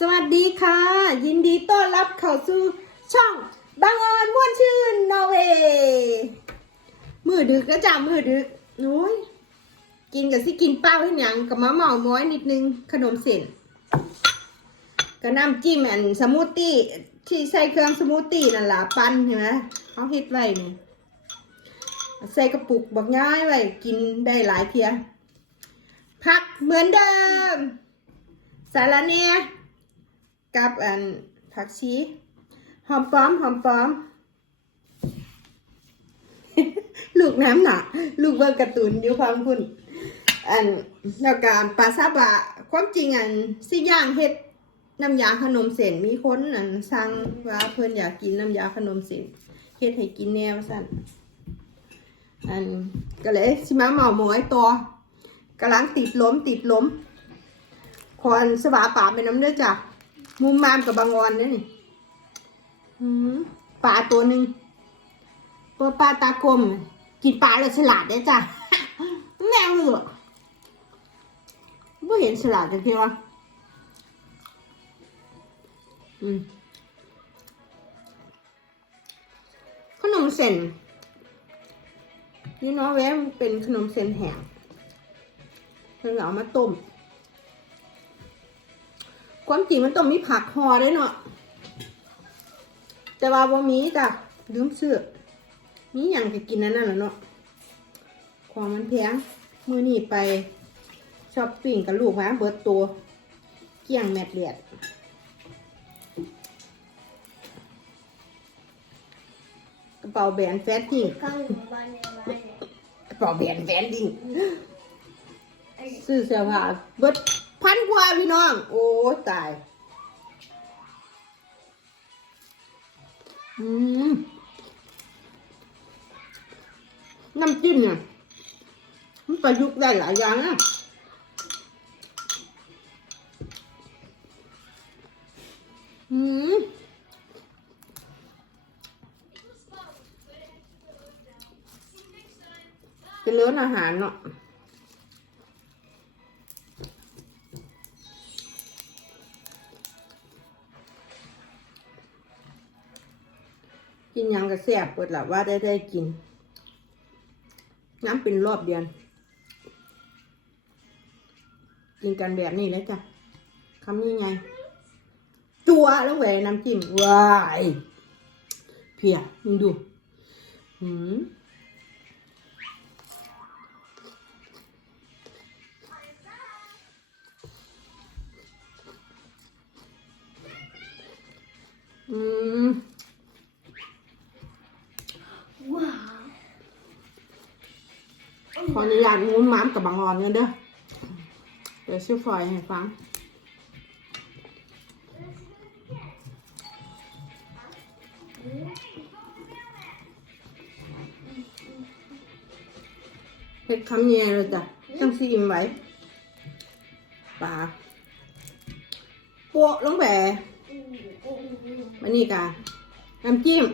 สวัสดีค่ะ ยินดีต้อนรับเข้าสู่ช่องบางออนม่วนชื่นนอร์เวย์มือดึกแล้วจ้ามือดึกโอ้ยกินกับสิกินเป้าให้หยังกับมะเมาม้อยนิดนึงขนมเส้นกับน้ำจิ้มอันสมูทตี้ที่ใส่เครื่องสมูทตี้นั่นล่ะปั้นเห็นไหมเขาเฮ็ดไว้นี่ใส่กระปุกบักง่ายไว้กินได้หลายเทียผักเหมือนเดิมสาระเนีย กับอันผักชีหอมป้อมหอมป้อม ลูกน้ำหนาลูกเบิร์กร์ตูนอยู่ความคุณอันแล้วการปลาซาบะความจริงอันสิย่างเฮ็ดน้ำยาขนมเส้นมีคนอันสั่งว่าเพิ่นอยากกินน้ำยาขนมเส้นเฮ็ดให้กินแน่ว่าซั่นอันก็เลยสิมาเหมาหมอยตัวกำลังติดล้มติดล้มคอนสวาป่าไปน้ำเด้อจ้ะ มุมมามกับบางออนนี่นี่ปลาตัวหนึ่งตัวปลาตากลม กินปลาเลยฉลาดได้จ้ะแมวเหรอไม่เห็นฉลาดจังทีวะอืมขนมเส้นนี่เนาะแวะมันเป็นขนมเส้นแห้งเพิ่งเอามาต้ม ความจริงมันต้องมีผักห่อด้วยเนาะแต่ว่าบ่มีจ้ะลืมซื้อมีอย่างจะกินนั่นน่ะแหละเนาะของมันแพงมือนี่ไปช้อปปิ้งกับลูกฮะเบิดตัวเกี่ยงแมดเลียดกระเป๋าแบรนด์แฟตติ้ง Kan man göra กระเป๋าแบรนด์แฟตติ้งซื้อเสื้อผ้าเบิด พันกว่าพี่น้อง โอ้ตาย อืมน้ำจิ้มเนี่ยมันประยุกต์ได้หลายอย่างนะอืมเป็นเลือนอาหารเนาะ แซ่บเปิดละว่าได้ได้กิน น้ำเป็นรอบเดือน กินกันแบบนี้เลยจ้ะคำนี้ไง จัวแล้วแหวน้ำจิ้มว้ายเพียมึงดูหืมอืม Wow. ขออนุญาตงูม้ามกับบางอ่อนกันเด้อเดี๋ยวชื่อฟอยให้ฟังเฮ็ดคำเย่เลยจ้ะต้องซีอิมไว้ปลาโปะลงไปมานี่กะน้ำจิ้ม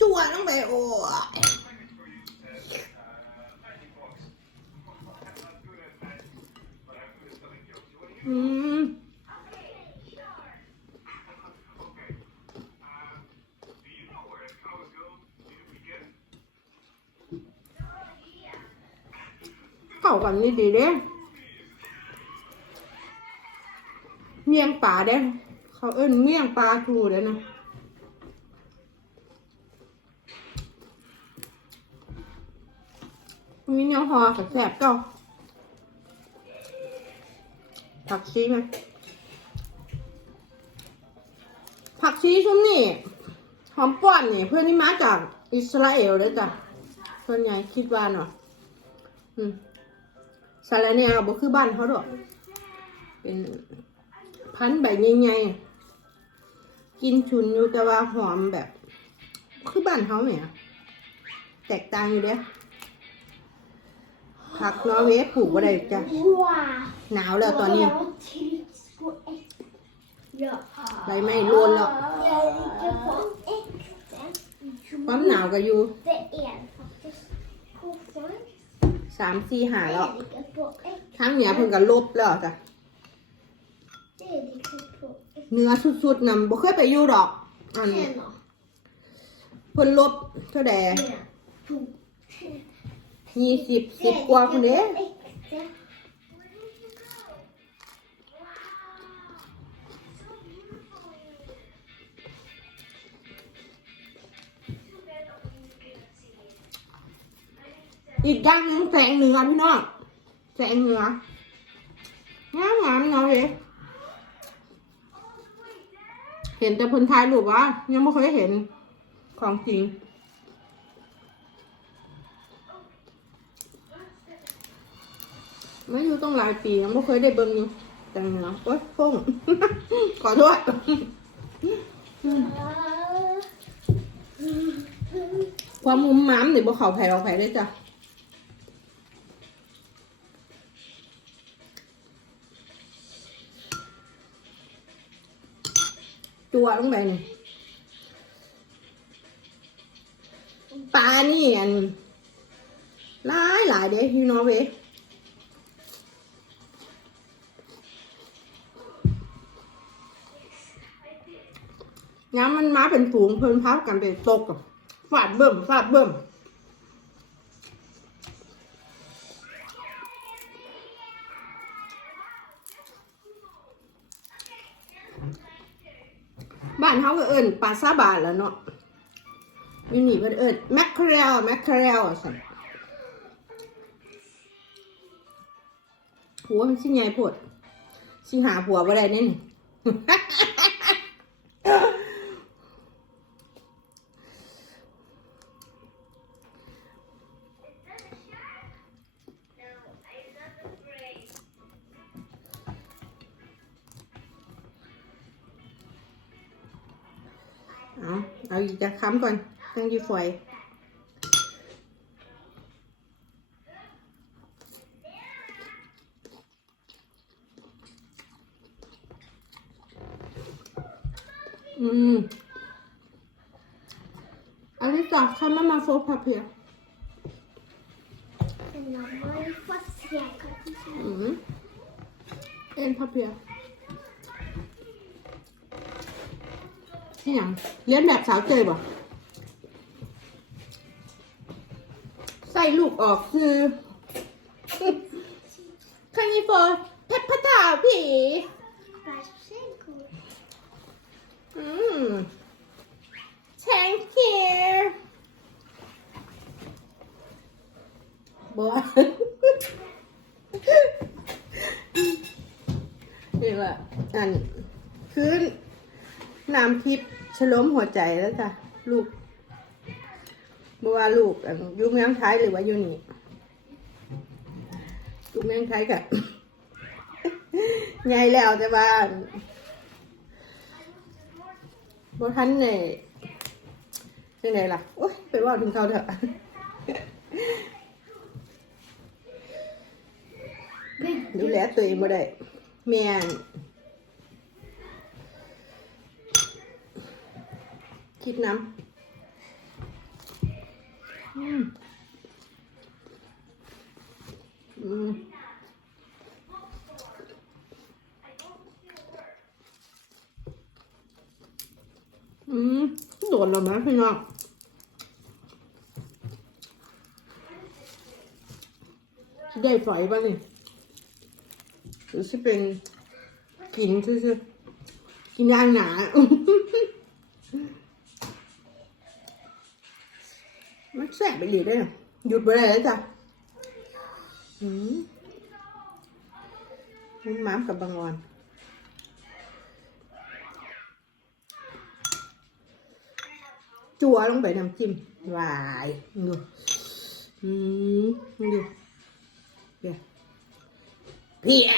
จั่วลงไปโอ้ย อืมเข้ากันนี่ดีเด้เมี่ยงป่าเด้เขาเอิ้นเมี่ยงปลาทูเด้นะมีเนื้อหอแสบๆเก็ ผักชีไหมผักชีชุ่มนี่หอมป้อนนี่ เพื่อนนี่มาจากอิสราเอลเลยจ้ะส่วนใหญ่คิดว่าเนาะอืมสาระเนี่ยบ่คือบ้านเขาดอกเป็นพันธุ์ใบใหญ่ๆกินชุนอยู่แต่ว่าหอมแบบ คือบ้านเขาเนี่ยแตกต่างอยู่เด้อผักนอร์เวย์ปลูกบ่ได้จ้ะ หนาวแล้วตอนนี้ Ja. ใบไม้โลนแล้ว Jag ligger på äkten. ความหนาวก็อยู่ Det är faktiskt kossar. สามสี่หาแล้ว Jag ligger på äkten. ทั้งเหนือเพิ่งก็ลบแล้วจ้ะ Det ligger เนื้อสุดๆนำบ่เคยไปอยู่ดอกอัน Tjena. เพิ่นลบเท่าใด Tjena. Två. ยี่สิบสิบกว่าคนเด้ อีกอย่างหนึงแสงเหนือพี่น้องแสงเหนืองามงามเนาะเลยเห็นแต่พนถ่ายรูปว่ายังไม่เคยเห็นของจริงไม่อยู่ต้องหลายปียังไม่เคยได้เบิ่งอยู่แต่งเหนือโอ๊ยฟงขอโทษความมุมม้ามเดี๋ยบ่เขาแผ่ออกแผ่ได้จ้ะ วลงไปนี่ปลานี่อันหลายหลายเด้พี่นองเว้ย้ำมันมาเป็นฝูงเพิ่นพับกันไปตกกับฟาดเบิ่มฟาดเบิ่ม ก็เอิญปลาซาบาแล้วเนาะอยู่นี่เพิ่นเอิญแมคเคเรลแมคเคเรลสันหัวมันสิใหญ่โพดสิหาหัวอะได้แน่นี่ เอาเอาอีกจะค้ำก่อนตั้งอยี่ฝอยอืมอันนี้จากคันมามาโฟพาเพีย Den har varit fast jäkla อืมเอ็นพาเพีย ที่ยังเลี้ยนแบบสาวเจยบ่ใส่ลูกออกคือคันยีโฟเพชรพัฒนาผีอืม thank you บอนี่ว่าอัน คือ น้ำทิพย์ฉลมหัวใจแล้วจ้ะลูกบ่ว่าลูกอันอยุ่เมืองไทยหรือว่าอยู่นี่อยู่เมืองไทยกับใหญ่แล้วแต่ว่าบ่ทันเนี่ยจังไดล่ะโอ๊ยไปเว่าถึงเขาเถอะดูแลตัวเองบ่ได้แม่ คิดน้ำอืมอืมอืมโดนแล้วมั้ยพี่น้องได้ฝอยป่ะนี่หรือจะเป็นกินซื่อๆกินย่างหนา มันแสบไปเลยได้อหยุดไปเลยแล้วจ้ะอืมมันม้ามกับบางวอนจัวลงไปน้ำจิ้มหวายดูอืมดูเดี๋ยวเพีย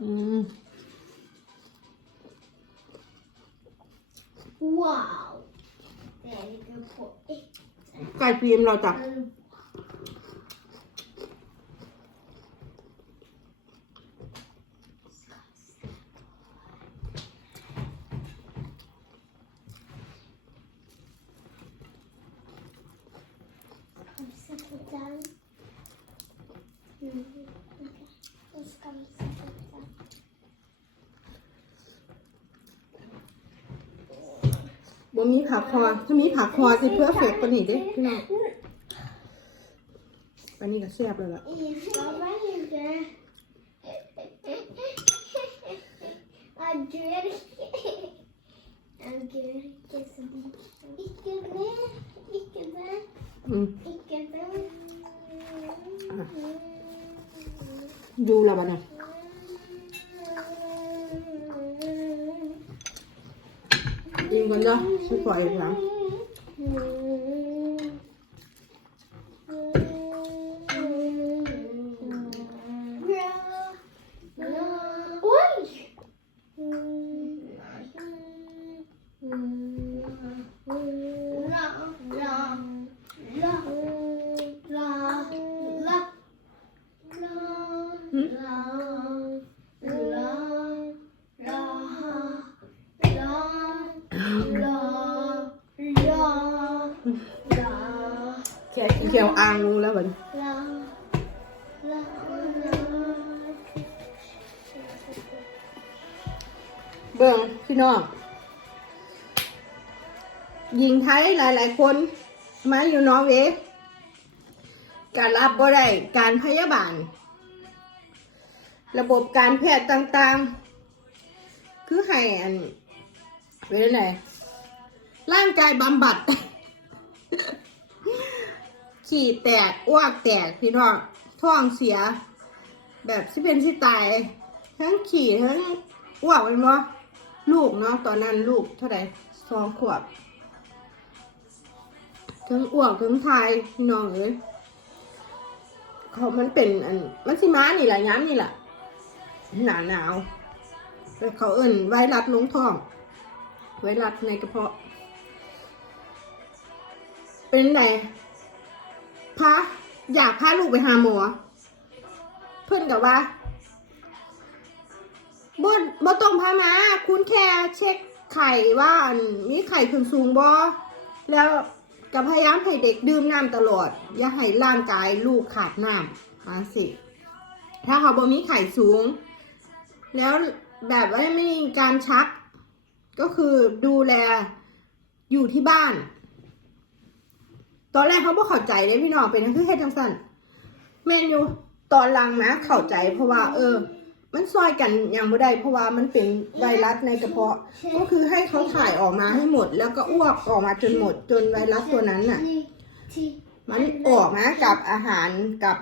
อืม Wow. Very good point. ไก่ปีมเราจับ Mm. คอถ้ามีผักคอสิเพื่อเฟกต์กว่านี้เด้พี่น้องอันนี้ก็แซ่บเลยล่ะ inte. Agurk. Agurk är så Ikke det. Ikke det. อืม Ikke det. ดูและบัดน่ะยิงกันเนาะสิปล่อยอีกครั้ง Oj! Ja. แค่เขียว อ่างลงแล้วบัดนี้เบิ่งพี่น้องหญิงไทยหลาย ๆ คนมาอยู่นอร์เวย์การรับบ่ได้การพยาบาล ระบบการแพทย์ต่าง ๆ คือให้อันเป็นไงร่างกายบำบัด ขี่แตกอ้วกแตกพี่น้องท้องเสีย แบบที่เป็นที่ตาย ทั้งขี่ทั้งอ้วกเป็นบ่ลูกเนาะตอนนั้นลูกเท่าไหร่สองขวบทั้งอ้วกทั้งทายพี่น้องเอ้ยเขามันเป็นอันมันสิมานี่แหละย้ำนี่แหละหนาหนาวแต่เขาเอิ่นไวรัสลงท้อง ไวรัสในกระเพาะ เป็นไง พาอยากพาลูกไปหาหมอ เพื่อนกับว่าบ่บ่ต้องพามา คุณแค่เช็คไข่ว่ามีไข่ขึ้นสูงบ่แล้วก็พยายามให้เด็กดื่มน้ำตลอด อย่าให้ร่างกายลูกขาดน้ำมาสิ ถ้าเขาบ่มีไข่สูง แล้วแบบว่าไม่มีการชัก ก็คือดูแลอยู่ที่บ้าน ตอนแรกเขาบ่เข้าใจเลยพี่น้องเป็นนั่นคือเฮ็ดจังซั่นแมนอยู่ตอนหลังนะเข้าใจเพราะว่า เออ มันซอยกันอย่างบ่ได้ เพราะว่ามันเป็นไวรัสในกระเพาะ ก็คือให้เขาถ่ายออกมาให้หมด แล้วก็อ้วกออกมาจนหมดจนไวรัสตัวนั้นน่ะ มันออกมากับอาหารกับ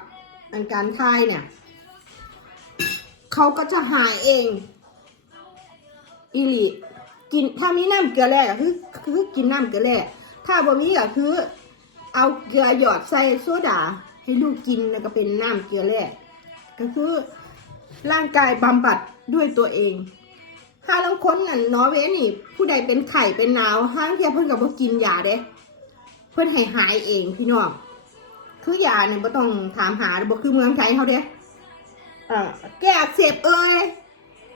อันการทายเนี่ยเขาก็จะหายเองอีหลีกินถ้ามีน้ำเกลือแร่ก็คือคือกินน้ำเกลือแร่ถ้าบ่มีก็คือ เอาเกลือหยอดใส่โซดา ให้ลูกกินแล้วก็เป็นน้ำเกลือแร่ก็คือร่างกายบำบัดด้วยตัวเองถ้าลังค้นนั่นนอเวนี่ ผู้ใดเป็นไข่เป็นหนาวห้างเทียเพิ่นกับบ่กินยาเด้เพิ่นให้หายเองพี่น้องคือยาเนี่ยบ่ต้องถามหาบ่คือเมืองไทยเขาเด้อแก้อักเสบเอ้ย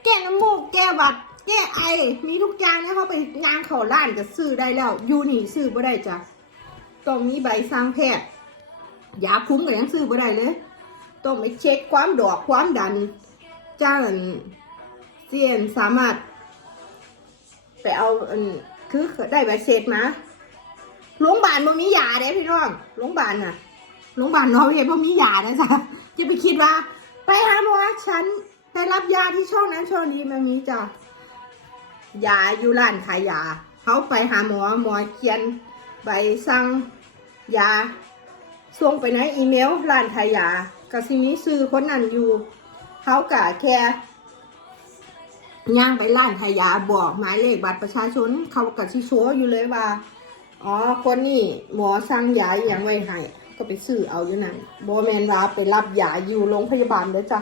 แก้น้ำมูกแก้หวัด แก้ไอมีทุกอย่างเนี่ยเขาไปงานเขาร้านจะซื้อได้แล้วยูนี่ซื้อบ่ได้จ้ะ ต้องมีใบสั่งแพทย์ยาคุ้มก็ยังซื้อบ่ได้เลย ต้องไปเช็คความดอกความดันจ้างเซียนสามารถ ไปเอาคือได้ใบเสร็จมาโรงพยาบาลบ่มียาเด้พี่น้องโรงพยาบาลน่ะโรงพยาบาลนอร์เวย์บ่มียานะจ๊ะจะไปคิดว่า ไปหาหมอฉันไปรับยาที่ช่องนั้นช่องนี้มันมีจ้ะยาอยู่ร้านขายยาเขาไปหาหมอหมอเขียนใบสั่ง ยาส่งไปในอีเมลร้านขายยาก็สิมีซื้อคนนั้นอยู่เขากะแค่ย่างไปร้านขายยาบอกหมายเลขบัตรประชาชนเขากะชิโชว์อยู่เลยว่าอ๋อคนนี้หมอสั่งยาอย่างไว้ให้ก็ไปซื้อเอาอยู่นั่นบอแมนว่าไปรับยาอยู่โรงพยาบาลเด้อจ้ะ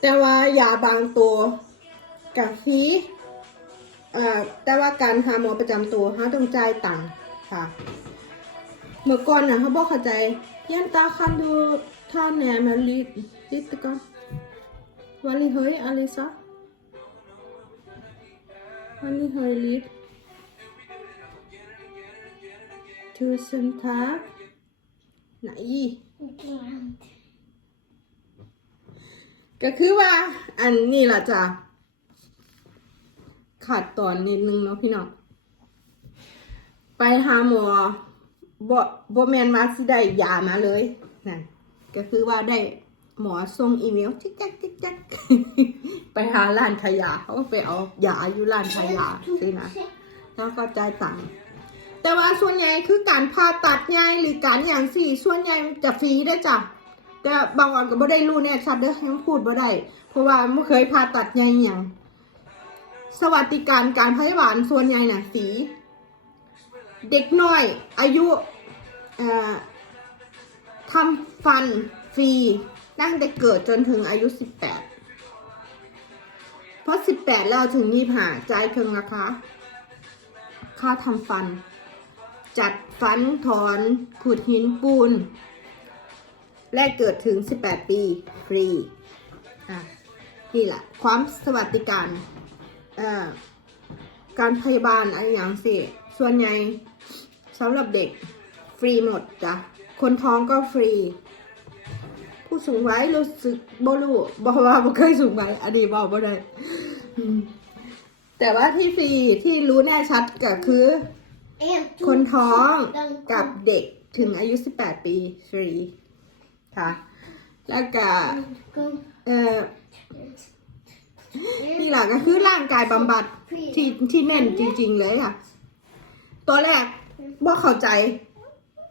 แต่ว่ายาบางตัวกะฟีเอ่อแต่ว่าการหาหมอประจำตัวหาต้องจ่ายตังค์ ค่ะ เมื่อก่อนน่ะเขาบอกเข้าใจยันตาคันดูท่าแหนมาลิดลิดตะก็วันนี้เฮ้ยอะไรซะวันนี้เฮ้ยลิด Tusen tack. Nej. ก็คือว่า อันนี้ล่ะจ้ะขาดตอนนิดนึงเนาะพี่น้อง ไปหาหมอบ่บ่แมนว่าสิได้ยามาเลยนั่นก็คือว่าได้หมอส่งอีเมลจิ๊กจักจิ๊กจักไปหาร้านขายยาเขาก็ไปเอายาอยู่ร้านขายยาสินะแล้วก็จ่ายตังค์แต่ว่าส่วนใหญ่คือการผ่าตัดใหญ่หรือการอย่างสี่ส่วนใหญ่จะฟรีได้จ้ะแต่บางวันก็บ่ได้รู้แน่ชัดเด้อยังพูดบ่ได้เพราะว่าไม่เคยผ่าตัดใหญ่อย่างสวัสดิการการพยาบาลส่วนใหญ่น่ะฟรี เด็กน้อยอายุทำฟันฟรีตั้งแต่เกิดจนถึงอายุ 18 เพราะ 18 แล้วถึงยี่ห้าจ่ายเพิ่งราคาค่าทำฟัน จัดฟันถอนขูดหินปูน แรกเกิดถึง 18 ปีฟรีอะนี่แหละความสวัสดิการเอ่อการพยาบาลอะไรอย่างสิส่วนใหญ่ สำหรับเด็กฟรีหมดจ้ะ คนท้องก็ฟรี ผู้สูงวัยรู้สึกบ่รู้บอกว่าบ่เคยสูงวัยอันนี้บอกบ่ได้อืมแต่ว่าที่ฟรีที่รู้แน่ชัดก็คือ คนท้องกับเด็กถึงอายุ 18 ปีฟรีค่ะ แล้วก็เอ่อนี่แหละก็คือร่างกายบำบัดที่ที่เน้นจริง ๆ เลยค่ะ ตัวแรก บ่เข้าใจ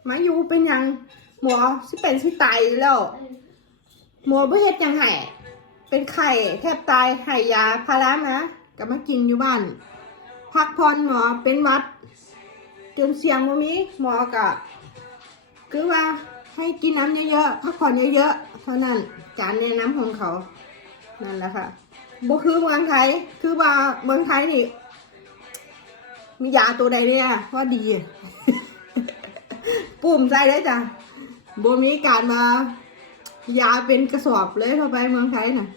มาอยู่เป็นยังหมอสิเป็นสิตายแล้วหมอบ่เฮ็ดยังไห้เป็นไข้แทบตายให้ยาพารามาก็มากินอยู่บ้าน พักผ่อนหมอเป็นวัดจนเสียงบ่มีหมอก็คือว่าให้กินน้ำเยอะๆพักผ่อนเยอะๆเท่านั้นการแนะนำของเขานั่นแหละค่ะบ่คือเมืองไทยคือว่าเมืองไทยนี่ มียาตัวใดเนี่ยว่าดีปุ่มใจได้จ้ะโบมีการมายาเป็นกระสอบเลยเข้าไปเมืองไทยน่ะ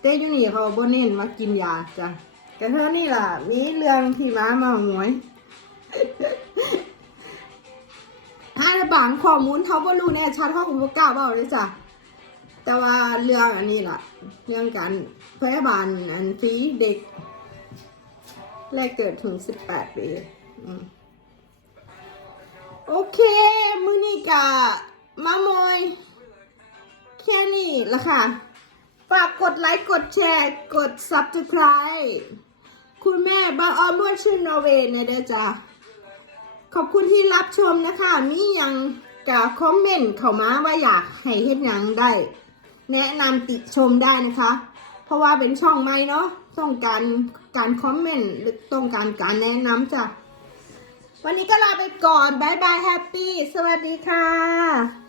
แต่อยู่นี่เขาบ่เน้นมากินยาจ้ะแต่เท่านี้ล่ะ มีเรื่องที่มามาหวยถ้าบางข้อมูลเขาบ่รู้แน่ชัดเขาก็บ่กล้าเว้าเลยจ้ะแต่ว่าเรื่องอันนี้ล่ะ เรื่องการพยาบาลอันฟรีเด็ก แรกเกิดถึง18ปีอืมโอเคมือนี้กะมามอยแค่นี้ละค่ะ ฝากกดไลค์ กดแชร์ กด subscribe คุณแม่บาออมเวอชื่อนอร์เวย์นะเด้อจ้าขอบคุณที่รับชมนะคะ มียังกะคอมเมนต์เข้ามาว่าอยากให้เฮ็ดหยังได้ แนะนำติชมได้นะคะ เพราะว่าเป็นช่องใหม่เนาะต้องการการคอมเมนต์หรือต้องการการแนะนำจ้ะวันนี้ก็ลาไปก่อนบายบายแฮปปี้สวัสดีค่ะ